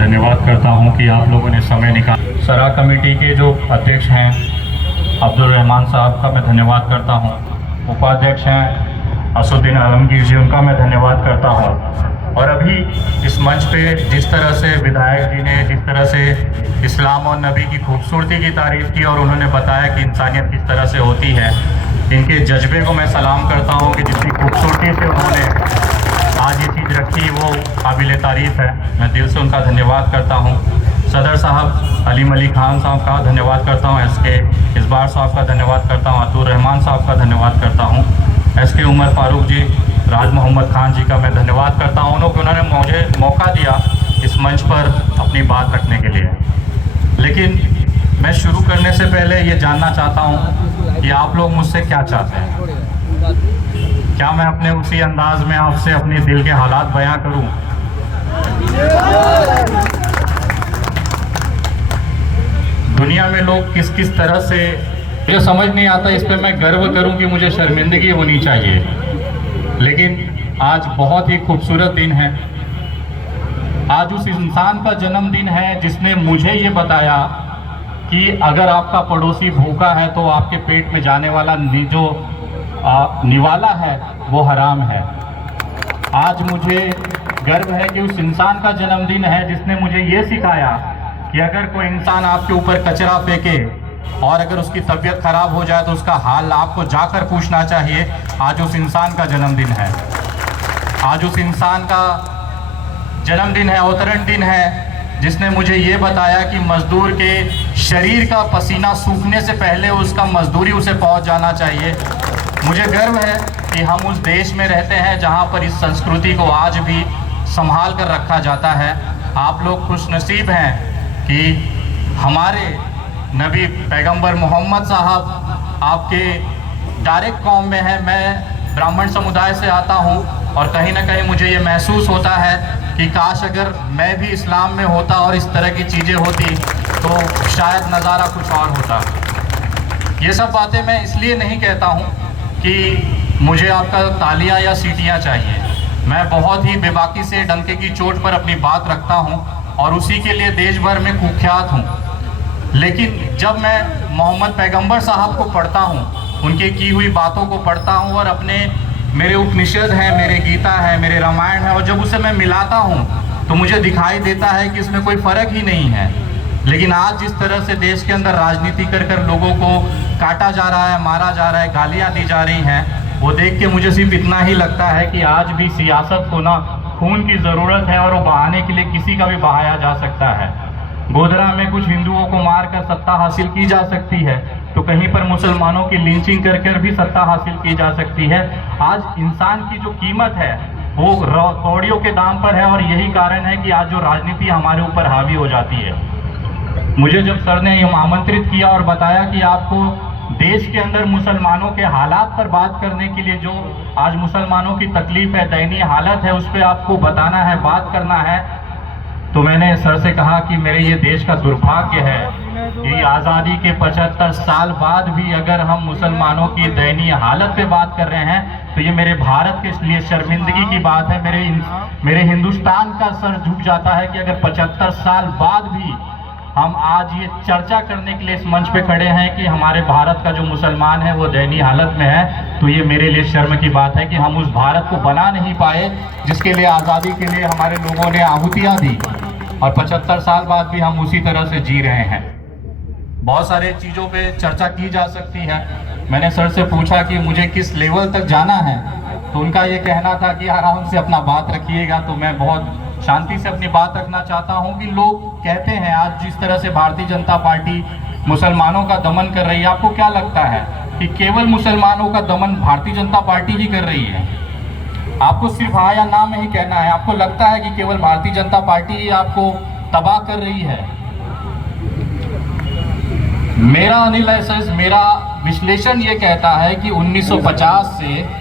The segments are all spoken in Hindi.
धन्यवाद करता हूं कि आप लोगों ने समय निकाला। सरा कमेटी के जो अध्यक्ष हैं अब्दुल रहमान साहब का मैं धन्यवाद करता हूं। उपाध्यक्ष हैं असुद्दीन आलमगीर जी, उनका मैं धन्यवाद करता हूं। और अभी इस मंच पे जिस तरह से विधायक जी ने जिस तरह से इस्लाम और नबी की खूबसूरती की तारीफ़ की और उन्होंने बताया कि इंसानियत किस तरह से होती है, इनके जज्बे को मैं सलाम करता हूं कि जितनी खूबसूरती से उन्होंने आज ये चीज़ रखी वो काबिल तारीफ़ है। मैं दिल से उनका धन्यवाद करता हूं। सदर साहब अलीम अली खान साहब का धन्यवाद करता हूं। SK इस्बार साहब का धन्यवाद करता हूं। अब्दुल रहमान साहब का धन्यवाद करता हूं। SK उमर फारूक जी, राज मोहम्मद खान जी का मैं धन्यवाद करता हूं कि उन्होंने मुझे मौका दिया इस मंच पर अपनी बात रखने के लिए। लेकिन मैं शुरू करने से पहले ये जानना चाहता हूं कि आप लोग मुझसे क्या चाहते हैं। क्या मैं अपने उसी अंदाज में आपसे अपने दिल के हालात बयां करूं? दुनिया में लोग किस किस तरह से, मुझे समझ नहीं आता, इस पर मैं गर्व करूं कि मुझे शर्मिंदगी होनी चाहिए। लेकिन आज बहुत ही खूबसूरत दिन है। आज उस इंसान का जन्मदिन है जिसने मुझे ये बताया कि अगर आपका पड़ोसी भूखा है तो आपके पेट में जाने वाला जो निवाला है वो हराम है। आज मुझे गर्व है कि उस इंसान का जन्मदिन है जिसने मुझे ये सिखाया कि अगर कोई इंसान आपके ऊपर कचरा फेंके और अगर उसकी तबीयत खराब हो जाए तो उसका हाल आपको जाकर पूछना चाहिए। आज उस इंसान का जन्मदिन है। आज उस इंसान का जन्मदिन है, अवतरण दिन है, जिसने मुझे ये बताया कि मजदूर के शरीर का पसीना सूखने से पहले उसका मजदूरी उसे पहुंच जाना चाहिए। मुझे गर्व है कि हम उस देश में रहते हैं जहां पर इस संस्कृति को आज भी संभाल कर रखा जाता है। आप लोग खुशनसीब हैं कि हमारे नबी पैगंबर मोहम्मद साहब आपके डायरेक्ट कौम में है। मैं ब्राह्मण समुदाय से आता हूं और कहीं ना कहीं मुझे ये महसूस होता है कि काश अगर मैं भी इस्लाम में होता और इस तरह की चीज़ें होती तो शायद नज़ारा कुछ और होता। ये सब बातें मैं इसलिए नहीं कहता हूं कि मुझे आपका तालियां या सीटियां चाहिए। मैं बहुत ही बेबाकी से डंके की चोट पर अपनी बात रखता हूं और उसी के लिए देश भर में कुख्यात हूं। लेकिन जब मैं मोहम्मद पैगंबर साहब को पढ़ता हूँ, उनके की हुई बातों को पढ़ता हूँ और अपने मेरे उपनिषद हैं, मेरे गीता है, मेरे रामायण है, और जब उसे मैं मिलाता हूँ तो मुझे दिखाई देता है कि इसमें कोई फ़र्क ही नहीं है। लेकिन आज जिस तरह से देश के अंदर राजनीति कर कर लोगों को काटा जा रहा है, मारा जा रहा है, गालियाँ दी जा रही हैं, वो देख के मुझे सिर्फ इतना ही लगता है कि आज भी सियासत को ना खून की ज़रूरत है और वो बहाने के लिए किसी का भी बहाया जा सकता है। गोधरा में कुछ हिंदुओं को मारकर सत्ता हासिल की जा सकती है तो कहीं पर मुसलमानों की लिंचिंग कर कर भी सत्ता हासिल की जा सकती है। आज इंसान की जो कीमत है वो कौड़ियों के दाम पर है और यही कारण है कि आज जो राजनीति हमारे ऊपर हावी हो जाती है। मुझे जब सर ने आमंत्रित किया और बताया कि आपको देश के अंदर मुसलमानों के हालात पर बात करने के लिए, जो आज मुसलमानों की तकलीफ है, दयनीय हालत है, उस पर आपको बताना है, बात करना है, तो मैंने सर से कहा कि मेरे ये देश का दुर्भाग्य है कि आज़ादी के 75 साल बाद भी अगर हम मुसलमानों की दयनीय हालत पे बात कर रहे हैं तो ये मेरे भारत के लिए शर्मिंदगी की बात है। मेरे हिंदुस्तान का सर झुक जाता है कि अगर 75 साल बाद भी हम आज ये चर्चा करने के लिए इस मंच पे खड़े हैं कि हमारे भारत का जो मुसलमान है वो दयनीय हालत में है, तो ये मेरे लिए शर्म की बात है कि हम उस भारत को बना नहीं पाए जिसके लिए आज़ादी के लिए हमारे लोगों ने आहुतियाँ दी और 75 साल बाद भी हम उसी तरह से जी रहे हैं। बहुत सारे चीज़ों पे चर्चा की जा सकती है। मैंने सर से पूछा कि मुझे किस लेवल तक जाना है, तो उनका ये कहना था कि आराम से अपना बात रखिएगा। तो मैं बहुत शांति से अपनी बात रखना चाहता हूं कि लोग कहते हैं आज जिस तरह से भारतीय जनता पार्टी मुसलमानों का दमन कर रही है, आपको क्या लगता है कि केवल मुसलमानों का दमन भारतीय जनता पार्टी ही कर रही है? आपको सिर्फ हाँ या ना में ही कहना है। आपको लगता है कि केवल भारतीय जनता पार्टी ही आपको तबाह कर रही है? मेरा एनालिसिस, मेरा विश्लेषण ये कहता है कि 1950 से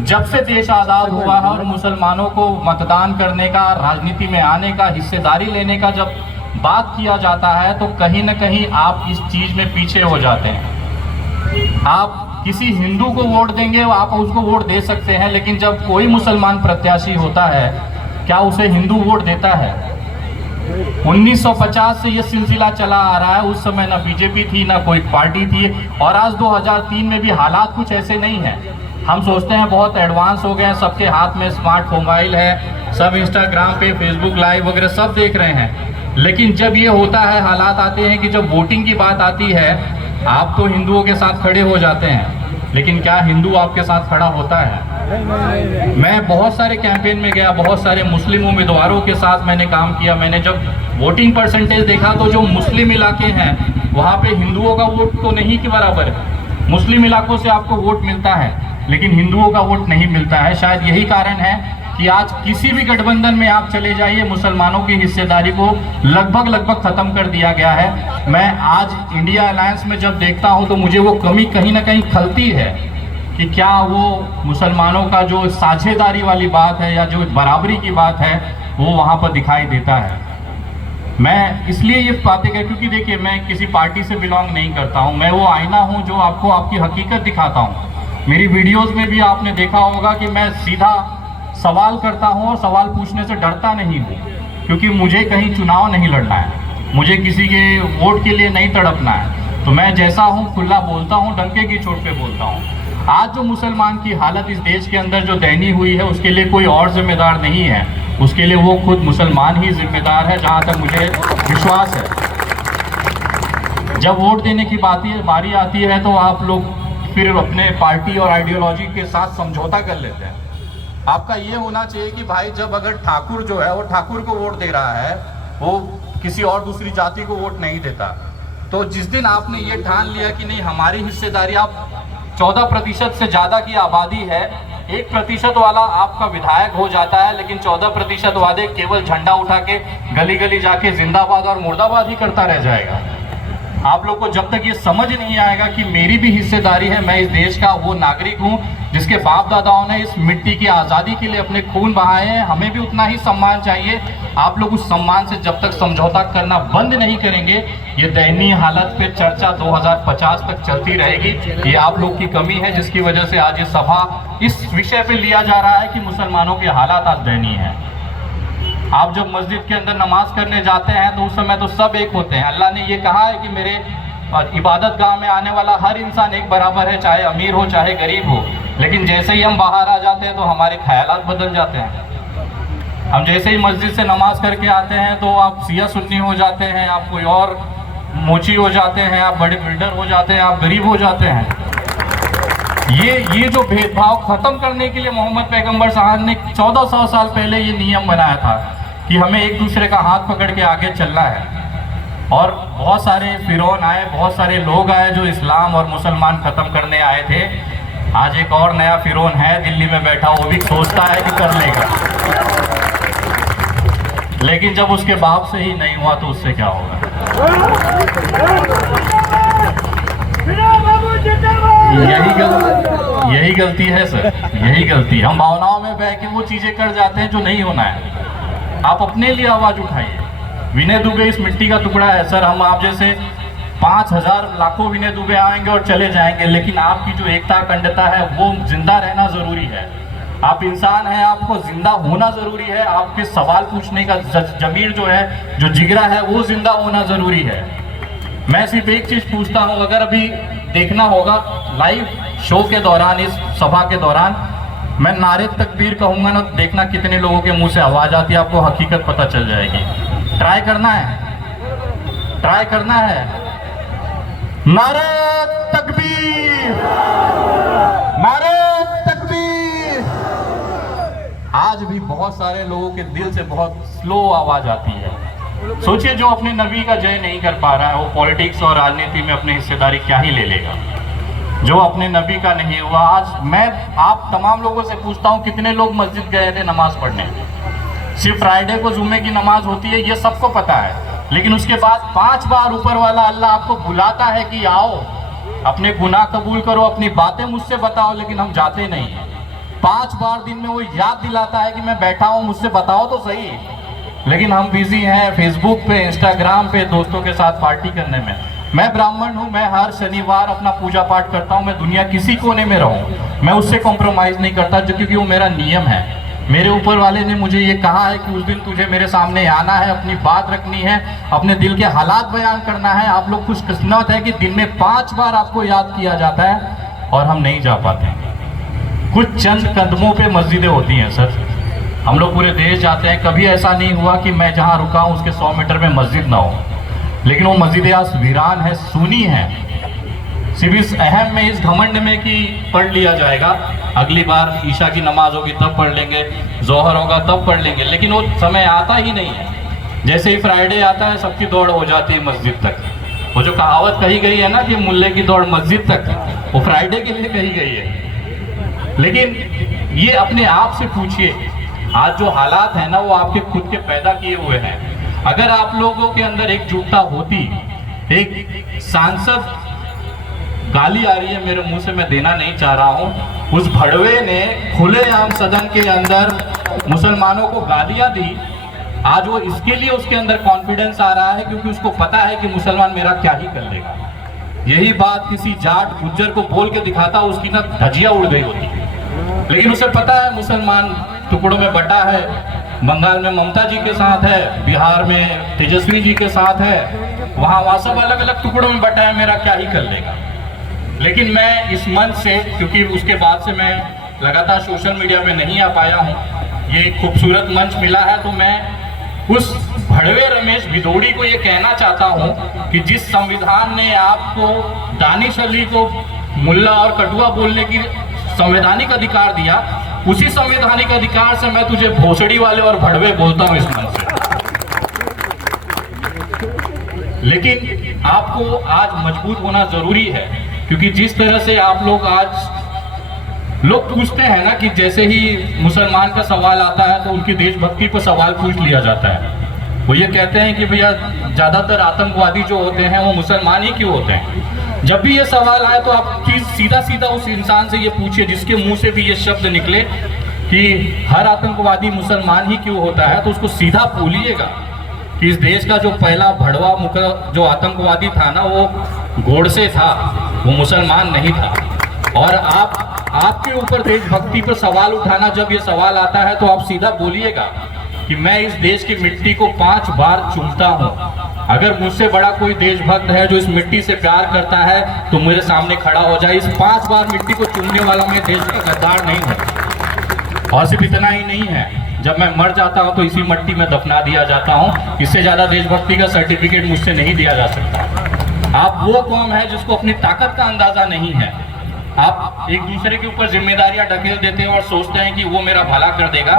जब से देश आज़ाद हुआ है और मुसलमानों को मतदान करने का, राजनीति में आने का, हिस्सेदारी लेने का जब बात किया जाता है तो कहीं ना कहीं आप इस चीज़ में पीछे हो जाते हैं। आप किसी हिंदू को वोट देंगे, आप उसको वोट दे सकते हैं, लेकिन जब कोई मुसलमान प्रत्याशी होता है क्या उसे हिंदू वोट देता है? 1950 से ये सिलसिला चला आ रहा है। उस समय ना बीजेपी थी ना कोई पार्टी थी, और आज 2003 में भी हालात कुछ ऐसे नहीं हैं। हम सोचते हैं बहुत एडवांस हो गए हैं, सबके हाथ में स्मार्ट मोबाइल है, सब इंस्टाग्राम पे फेसबुक लाइव वगैरह सब देख रहे हैं। लेकिन जब ये होता है, हालात आते हैं कि जब वोटिंग की बात आती है, आप तो हिंदुओं के साथ खड़े हो जाते हैं, लेकिन क्या हिंदू आपके साथ खड़ा होता है? मैं बहुत सारे कैंपेन में गया, बहुत सारे मुस्लिम उम्मीदवारों के साथ मैंने काम किया। मैंने जब वोटिंग परसेंटेज देखा तो जो मुस्लिम इलाके हैं वहाँ पे हिंदुओं का वोट तो नहीं के बराबर है। मुस्लिम इलाकों से आपको वोट मिलता है लेकिन हिंदुओं का वोट नहीं मिलता है। शायद यही कारण है कि आज किसी भी गठबंधन में आप चले जाइए, मुसलमानों की हिस्सेदारी को लगभग खत्म कर दिया गया है। मैं आज इंडिया अलायंस में जब देखता हूं तो मुझे वो कमी कहीं ना कहीं खलती है कि क्या वो मुसलमानों का जो साझेदारी वाली बात है या जो बराबरी की बात है वो वहां पर दिखाई देता है। मैं इसलिए ये बातें कर, क्योंकि देखिए मैं किसी पार्टी से बिलोंग नहीं करता हूं। मैं वो आईना हूं जो आपको आपकी हकीकत दिखाता हूं। मेरी वीडियोस में भी आपने देखा होगा कि मैं सीधा सवाल करता हूं और सवाल पूछने से डरता नहीं हूं, क्योंकि मुझे कहीं चुनाव नहीं लड़ना है, मुझे किसी के वोट के लिए नहीं तड़पना है। तो मैं जैसा हूं खुला बोलता हूं, डंके की चोट पे बोलता हूं। आज जो मुसलमान की हालत इस देश के अंदर जो दयनीय हुई है, उसके लिए कोई और जिम्मेदार नहीं है, उसके लिए वो खुद मुसलमान ही जिम्मेदार है, जहां तक मुझे विश्वास है। जब वोट देने की बारी आती है तो आप लोग फिर अपने पार्टी और आइडियोलॉजी के साथ समझौता कर लेते हैं। आपका ये होना चाहिए कि भाई जब अगर ठाकुर जो है वो ठाकुर को वोट दे रहा है, वो किसी और दूसरी जाति को वोट नहीं देता, तो जिस दिन आपने ये ठान लिया कि नहीं हमारी हिस्सेदारी, आप 14% से ज़्यादा की आबादी है, 1% वाला आपका विधायक हो जाता है, लेकिन 14% वाले केवल झंडा उठा के गली गली जाके जिंदाबाद और मुर्दाबाद ही करता रह जाएगा। आप लोग को जब तक ये समझ नहीं आएगा कि मेरी भी हिस्सेदारी है, मैं इस देश का वो नागरिक हूँ जिसके बाप दादाओं ने इस मिट्टी की आज़ादी के लिए अपने खून बहाए हैं, हमें भी उतना ही सम्मान चाहिए। आप लोग उस सम्मान से जब तक समझौता करना बंद नहीं करेंगे, ये दयनीय हालत पे चर्चा 2050 तक चलती रहेगी। ये आप लोग की कमी है जिसकी वजह से आज ये सभा इस विषय पे लिया जा रहा है कि मुसलमानों के हालात आज दयनीय है। आप जब मस्जिद के अंदर नमाज करने जाते हैं तो उस समय तो सब एक होते हैं। अल्लाह ने ये कहा है कि मेरे इबादत गाह में आने वाला हर इंसान एक बराबर है, चाहे अमीर हो चाहे गरीब हो। लेकिन जैसे ही हम बाहर आ जाते हैं तो हमारे ख्यालात बदल जाते हैं। हम जैसे ही मस्जिद से नमाज करके आते हैं तो आप सिया सुन्नी हो जाते हैं, आप कोई और मोची हो जाते हैं, आप बड़े बिल्डर हो जाते हैं, आप गरीब हो जाते हैं। ये जो भेदभाव खत्म करने के लिए मोहम्मद पैगंबर साहब ने 1400 साल पहले ये नियम बनाया था कि हमें एक दूसरे का हाथ पकड़ के आगे चलना है। और बहुत सारे फिरौन आए, बहुत सारे लोग आए जो इस्लाम और मुसलमान खत्म करने आए थे। आज एक और नया फिरौन है दिल्ली में बैठा, वो भी सोचता है कि कर लेगा, लेकिन जब उसके बाप से ही नहीं हुआ तो उससे क्या होगा। यही गलती है सर, यही गलती। हम भावनाओं में बह के वो चीजें कर जाते हैं जो नहीं होना है। आप अपने लिए आवाज उठाइए। विनय दुबे इस मिट्टी का टुकड़ा है सर। हम आप जैसे 5000 लाखों विनय दुबे आएंगे और चले जाएंगे, लेकिन आपकी जो एकता अखंडता है वो जिंदा रहना जरूरी है। आप इंसान हैं, आपको जिंदा होना जरूरी है। आपके सवाल पूछने का जमीर जो है, जो जिगरा है, वो जिंदा होना जरूरी है। मैं सिर्फ एक चीज पूछता हूँ, अगर अभी देखना होगा लाइव शो के दौरान, इस सभा के दौरान मैं नारे तकबीर कहूंगा ना, देखना कितने लोगों के मुंह से आवाज आती है, आपको हकीकत पता चल जाएगी। ट्राई करना है, ट्राई करना है। नारे तकबीर, नारे तकबीर। आज भी बहुत सारे लोगों के दिल से बहुत स्लो आवाज आती है। सोचिए जो अपने नबी का जय नहीं कर पा रहा है, वो पॉलिटिक्स और राजनीति में अपनी हिस्सेदारी क्या ही ले लेगा। जो अपने नबी का नहीं हुआ, आज मैं आप तमाम लोगों से पूछता हूँ कितने लोग मस्जिद गए थे नमाज पढ़ने। सिर्फ फ्राइडे को जुम्मे की नमाज होती है, ये सबको पता है, लेकिन उसके बाद 5 बार ऊपर वाला अल्लाह आपको बुलाता है कि आओ, अपने गुनाह कबूल करो, अपनी बातें मुझसे बताओ, लेकिन हम जाते नहीं हैं। 5 बार दिन में वो याद दिलाता है कि मैं बैठा हूँ, मुझसे बताओ तो सही, लेकिन हम बिजी हैं फेसबुक पे, इंस्टाग्राम पे, दोस्तों के साथ पार्टी करने में। मैं ब्राह्मण हूँ, मैं हर शनिवार अपना पूजा पाठ करता हूँ। मैं दुनिया किसी कोने में रहूँ, मैं उससे कॉम्प्रोमाइज़ नहीं करता, जो क्योंकि वो मेरा नियम है। मेरे ऊपर वाले ने मुझे ये कहा है कि उस दिन तुझे मेरे सामने आना है, अपनी बात रखनी है, अपने दिल के हालात बयान करना है। आप लोग खुशकिस्मत है कि दिन में 5 बार आपको याद किया जाता है और हम नहीं जा पाते हैं। कुछ चंद कदमों पे मस्जिदें होती हैं सर, हम लोग पूरे देश जाते हैं, कभी ऐसा नहीं हुआ कि मैं जहाँ रुका हूँ उसके 100 मीटर में मस्जिद ना हो, लेकिन वो मस्जिदें आज वीरान है, सुनी है। सिर्फ इस अहम में, इस घमंड में कि पढ़ लिया जाएगा, अगली बार ईशा की नमाज होगी तब पढ़ लेंगे, जोहर होगा तब पढ़ लेंगे, लेकिन वो समय आता ही नहीं है। जैसे ही फ्राइडे आता है सबकी दौड़ हो जाती है मस्जिद तक। वो जो कहावत कही गई है ना कि मुल्ले की दौड़ मस्जिद तक, वो फ्राइडे के लिए कही गई है। लेकिन ये अपने आप से पूछिए, आज जो हालात है ना वो आपके खुद के पैदा किए हुए हैं। अगर आप लोगों के अंदर एकजुटता होती, एक सांसद, गाली आ रही है मेरे मुंह से, मैं देना नहीं चाह रहा हूं, उस भड़वे ने खुलेआम सदन के अंदर मुसलमानों को गालियां दी। आज वो इसके लिए उसके अंदर कॉन्फिडेंस आ रहा है क्योंकि उसको पता है कि मुसलमान मेरा क्या ही कर लेगा। यही बात किसी जाट गुज्जर को बोल के दिखाता, उसकी ना धजिया उड़ गई होती, लेकिन उसे पता है मुसलमान टुकड़ों में बटा है। बंगाल में ममता जी के साथ है, बिहार में तेजस्वी जी के साथ है, वहाँ सब अलग अलग टुकड़ों में बटा है, मेरा क्या ही कर लेगा। लेकिन मैं इस मंच से, क्योंकि उसके बाद से मैं लगातार सोशल मीडिया में नहीं आ पाया हूँ, ये खूबसूरत मंच मिला है, तो मैं उस भड़वे रमेश भिदोड़ी को ये कहना चाहता हूँ कि जिस संविधान ने आपको, दानिश अली को मुल्ला और कटुआ बोलने की संवैधानिक अधिकार दिया, उसी संवैधानिक अधिकार से मैं तुझे भोसड़ी वाले और भड़वे बोलता हूँ इस मंच से। लेकिन आपको आज मजबूत होना जरूरी है, क्योंकि जिस तरह से आप लोग आज, लोग पूछते हैं ना कि जैसे ही मुसलमान का सवाल आता है तो उनकी देशभक्ति पर सवाल पूछ लिया जाता है। वो ये कहते हैं कि भैया ज्यादातर आतंकवादी जो होते हैं वो मुसलमान ही क्यों होते हैं। जब भी ये सवाल आए तो आप सीधा सीधा उस इंसान से ये पूछिए जिसके मुंह से भी ये शब्द निकले कि हर आतंकवादी मुसलमान ही क्यों होता है, तो उसको सीधा बोलिएगा कि इस देश का जो पहला भड़वा जो आतंकवादी था ना, वो गोडसे था, वो मुसलमान नहीं था। और आपके ऊपर देशभक्ति पर सवाल उठाना, जब ये सवाल आता है तो आप सीधा बोलिएगा कि मैं इस देश की मिट्टी को 5 बार चूमता हूँ। अगर मुझसे बड़ा कोई देशभक्त है जो इस मिट्टी से प्यार करता है तो मेरे सामने खड़ा हो जाए। इस 5 बार मिट्टी को चूमने वाला मैं देश का गद्दार नहीं हूँ। और सिर्फ इतना ही नहीं है, जब मैं मर जाता हूँ तो इसी मिट्टी में दफना दिया जाता हूँ। इससे ज्यादा देशभक्ति का सर्टिफिकेट मुझसे नहीं दिया जा सकता। आप वो कौम है जिसको अपनी ताकत का अंदाजा नहीं है। आप एक दूसरे के ऊपर जिम्मेदारियां ढकेल देते हैं और सोचते हैं कि वो मेरा भला कर देगा।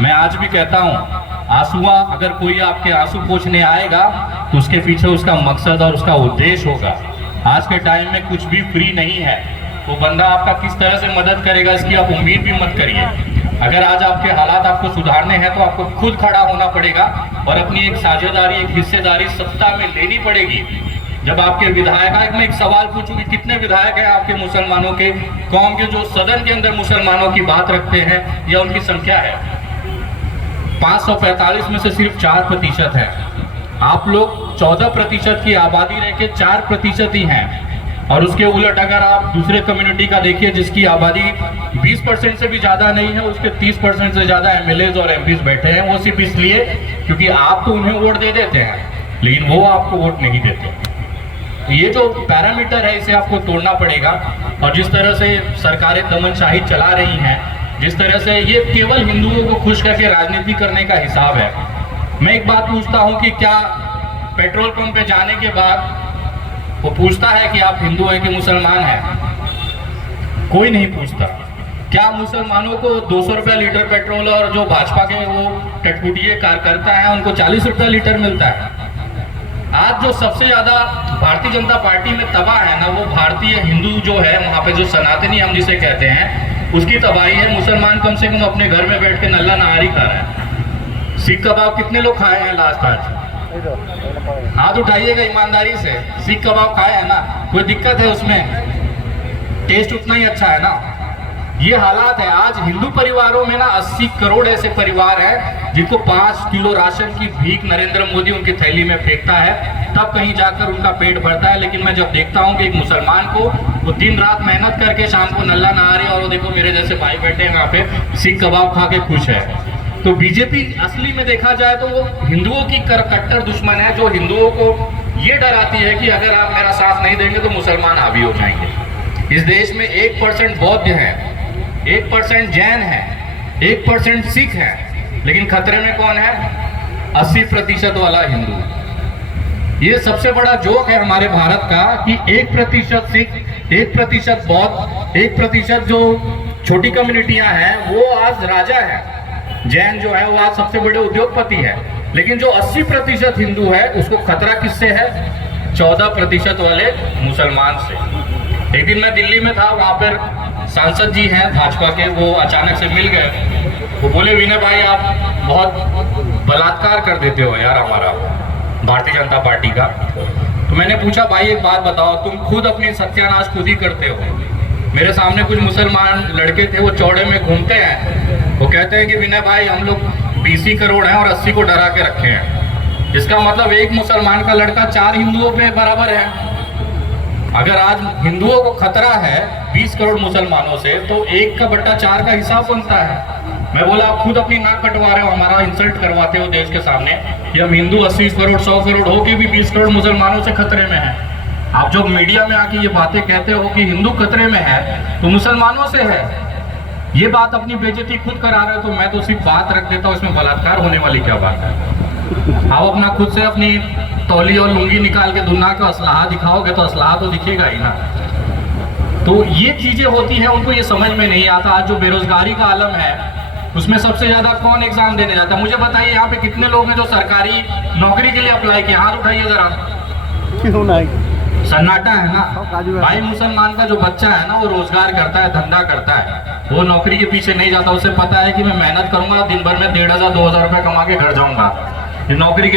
मैं आज भी कहता हूँ, आंसुआ, अगर कोई आपके आंसू पोंछने आएगा तो उसके पीछे उसका मकसद और उसका उद्देश्य होगा। आज के टाइम में कुछ भी फ्री नहीं है। वो बंदा आपका किस तरह से मदद करेगा इसकी आप उम्मीद भी मत करिए। अगर आज आपके हालात आपको सुधारने हैं तो आपको खुद खड़ा होना पड़ेगा और अपनी एक साझेदारी, एक हिस्सेदारी सत्ता में लेनी पड़ेगी। जब आपके विधायक, मैं एक सवाल पूछूंगी, कितने विधायक हैं आपके मुसलमानों के, कौम के, जो सदन के अंदर मुसलमानों की बात रखते हैं, या उनकी संख्या है 545 में से सिर्फ 4% है। आप लोग 14% की आबादी रह के 4% ही हैं। और उसके उलट अगर आप दूसरे कम्युनिटी का देखिए जिसकी आबादी 20% से भी ज्यादा नहीं है, उसके 30% से ज्यादा MLAs और MPs बैठे हैं। वो सिर्फ इसलिए क्योंकि आप तो उन्हें वोट दे देते हैं लेकिन वो आपको वोट नहीं देते। ये जो पैरामीटर है इसे आपको तोड़ना पड़ेगा। और जिस तरह से सरकारें दमनशाही चला रही हैं, जिस तरह से ये केवल हिंदुओं को खुश करके राजनीति करने का हिसाब है। मैं एक बात पूछता हूं कि क्या पेट्रोल पंप पे जाने के बाद वो पूछता है कि आप हिंदू हैं कि मुसलमान हैं? कोई नहीं पूछता। क्या मुसलमानों को 200 रुपया लीटर पेट्रोल और जो भाजपा के वो टटपुटिये कार्यकर्ता हैं उनको 40 रुपया लीटर मिलता है? आज जो सबसे ज्यादा भारतीय जनता पार्टी में तबाह है ना, वो भारतीय हिंदू जो है, वहाँ पे जो सनातनी हम जिसे कहते हैं, उसकी तबाही है। मुसलमान कम से कम अपने घर में बैठ के नल्ला नहारी खा रहे हैं। सीख कबाब कितने लोग खाए हैं लास्ट आज? हाथ उठाइएगा ईमानदारी से। सीख कबाब खाए हैं ना? कोई दिक्कत है उसमें? टेस्ट उतना ही अच्छा है ना। ये हालात है। आज हिंदू परिवारों में ना 80 करोड़ ऐसे परिवार हैं जिनको 5 किलो राशन की भीख नरेंद्र मोदी उनकी थैली में फेंकता है, तब कहीं जाकर उनका पेट भरता है। लेकिन मैं जब देखता हूँ कि एक मुसलमान को वो दिन रात मेहनत करके शाम को नल्ला नहा रहे, और वो देखो मेरे जैसे भाई बैठे हैं वहाँ पे सीख कबाब खा के खुश है। तो बीजेपी असली में देखा जाए तो वो हिंदुओं की कट्टर दुश्मन है, जो हिंदुओं को ये डराती है कि अगर आप मेरा साथ नहीं देंगे तो मुसलमान हावी हो जाएंगे। इस देश में 1% बौद्ध है, 1% जैन है, 1% सिख है, लेकिन खतरे में कौन है? 80% वाला हिंदू। ये सबसे बड़ा जोक है हमारे भारत का कि 1% सिख, 1% बौद्ध, 1% जो छोटी कम्युनिटियां हैं वो आज राजा है। जैन जो है वो आज सबसे बड़े उद्योगपति है, लेकिन जो 80% हिंदू है उसको खतरा किससे है? 14% वाले मुसलमान से। एक दिन मैं दिल्ली में था, वहां पर सांसद जी हैं भाजपा के, वो अचानक से मिल गए। वो बोले विनय भाई आप बहुत बलात्कार कर देते हो यार हमारा, भारतीय जनता पार्टी का। तो मैंने पूछा भाई एक बात बताओ, तुम खुद अपनी सत्यानाश खुद ही करते हो। मेरे सामने कुछ मुसलमान लड़के थे, वो चौड़े में घूमते हैं, वो कहते हैं कि विनय भाई हम लोग 20 करोड़ हैं और 80 को डरा के रखे हैं। इसका मतलब एक मुसलमान का लड़का 4 हिंदुओं पे बराबर है। अगर आज हिंदुओं को खतरा है 20 करोड़ मुसलमानों से, तो 1/4 का हिसाब बनता है। मैं बोला आप खुद अपनी नाक कटवा रहे हो, हमारा इंसल्ट करवाते हो देश के सामने कि हम हिंदू 80 करोड़ 100 करोड़ हो के भी 20 करोड़ मुसलमानों से खतरे में है। आप जब मीडिया में आके ये बातें कहते हो कि हिंदू खतरे में है तो मुसलमानों से है, ये बात अपनी बेइज्जती खुद करा रहे हो। तो मैं तो सिर्फ बात रख देता हूँ, इसमें बलात्कार होने वाली क्या बात है? आप अपना खुद से अपनी तौली और लुंगी निकाल के दुनिया का असलाहा दिखाओगे तो असलाहा तो दिखेगा ही ना। तो ये चीजें होती हैं, उनको ये समझ में नहीं आता। आज जो बेरोजगारी का आलम है उसमें सबसे ज्यादा कौन एग्जाम देने जाता है? मुझे बताइए यहाँ पे कितने लोग हैं जो सरकारी नौकरी के लिए अप्लाई किए? हाथ उठाइए जरा। सन्नाटा है ना भाई। मुसलमान का जो बच्चा है ना वो रोजगार करता है, धंधा करता है, वो नौकरी के पीछे नहीं जाता। उसे पता है कि मैं मेहनत करूंगा दिन भर में 1500-2000 रुपए कमा के घर जाऊंगा। नौकरी